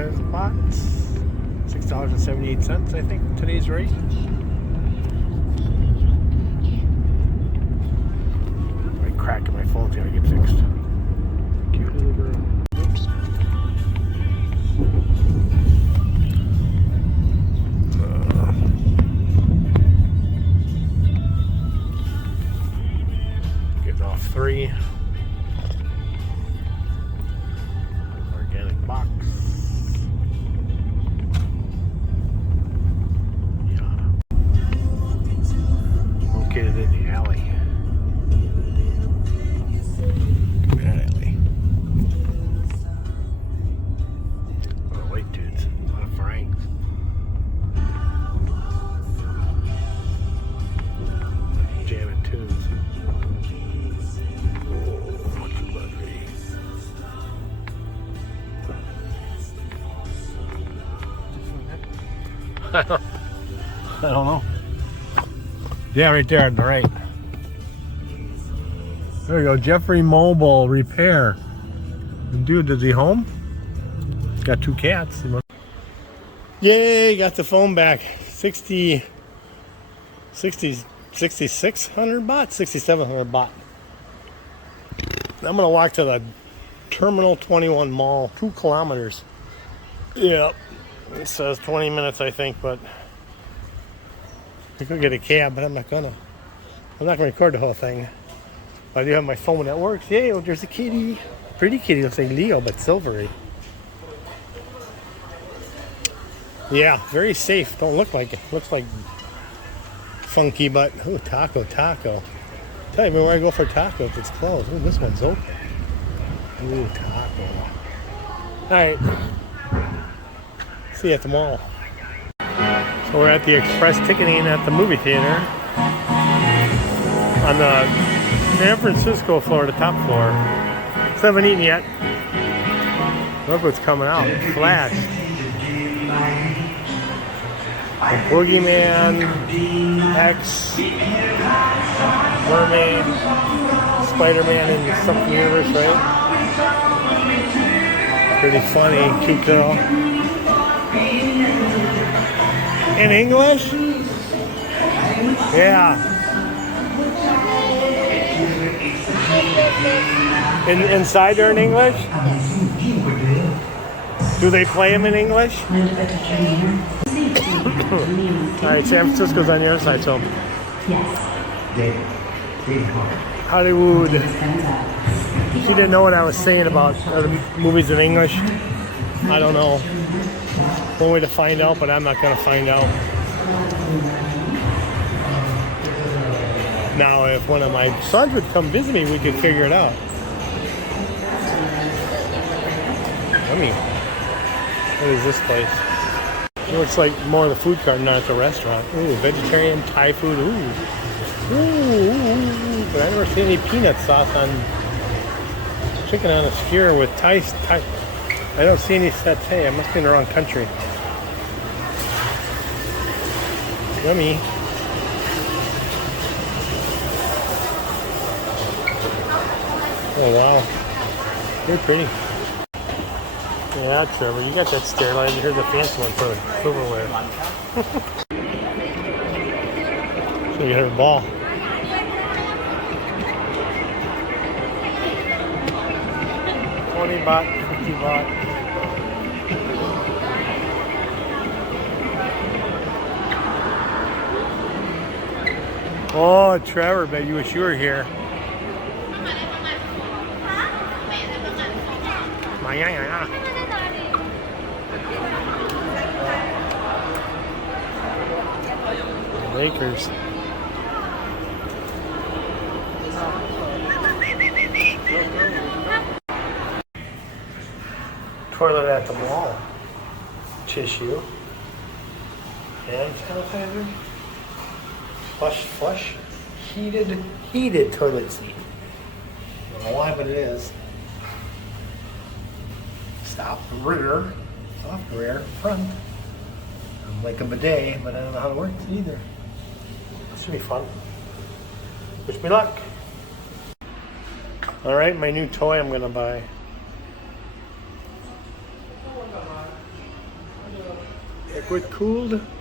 $6 baht, $6.78, I think, today's rate. My crack in my phone's gonna get fixed. Cute little girl. Oops. Getting off 3. Organic box. Yeah. Located in the alley. Look at that alley. A lot of white dudes. A lot of Franks. Jamming tunes. I don't know. Yeah, right there on the right. There we go. Jeffrey Mobile Repair. Dude, is he home? He's got 2 cats. Yay, got the phone back. 6,600 baht? 6,700 baht. I'm gonna walk to the Terminal 21 Mall, 2 kilometers. Yep. It says 20 minutes, I think, but I could get a cab, but I'm not gonna record the whole thing. But I do have my phone that works. Yay, oh, there's a kitty. Pretty kitty, looks like Leo, but silvery. Yeah, very safe. Don't look like it. Looks like funky, but ooh, taco. Tell me where I go for tacos. It's closed. Ooh, this one's open. Ooh, taco. All right. See you at the mall. So we're at the express ticketing at the movie theater on the San Francisco floor, the top floor. Still haven't eaten yet. Look what's coming out. Flash. Boogeyman, X, Mermaid, Spider-Man in something universe, right? Pretty funny, cute girl. In English? Yeah. Inside they're in English? Do they play them in English? Alright, San Francisco's on the other side, so. Hollywood. She didn't know what I was saying about movies in English. I don't know. One way to find out, but I'm not going to find out. Now, if one of my sons would come visit me, we could figure it out. I mean, what is this place? It looks like more of the food cart, not at the restaurant. Ooh, vegetarian Thai food. Ooh. Ooh. But I never seen any peanut sauce on chicken on a skewer with Thai. I don't see any satay. I must be in the wrong country. Yummy. Oh wow. Very pretty. Yeah, Trevor, you got that stair light. Here's the fancy one for the silverware. So you got her ball. $20, $50. Oh, Trevor, bet you wish you were here. Lakers. Toilet at the mall. Tissue. Hand sanitizer. Flush. Heated toilet seat. I don't know why, but it is. Software front. Like a bidet, but I don't know how it works either. This should be fun. Wish me luck. Alright, my new toy I'm gonna buy. Liquid cooled.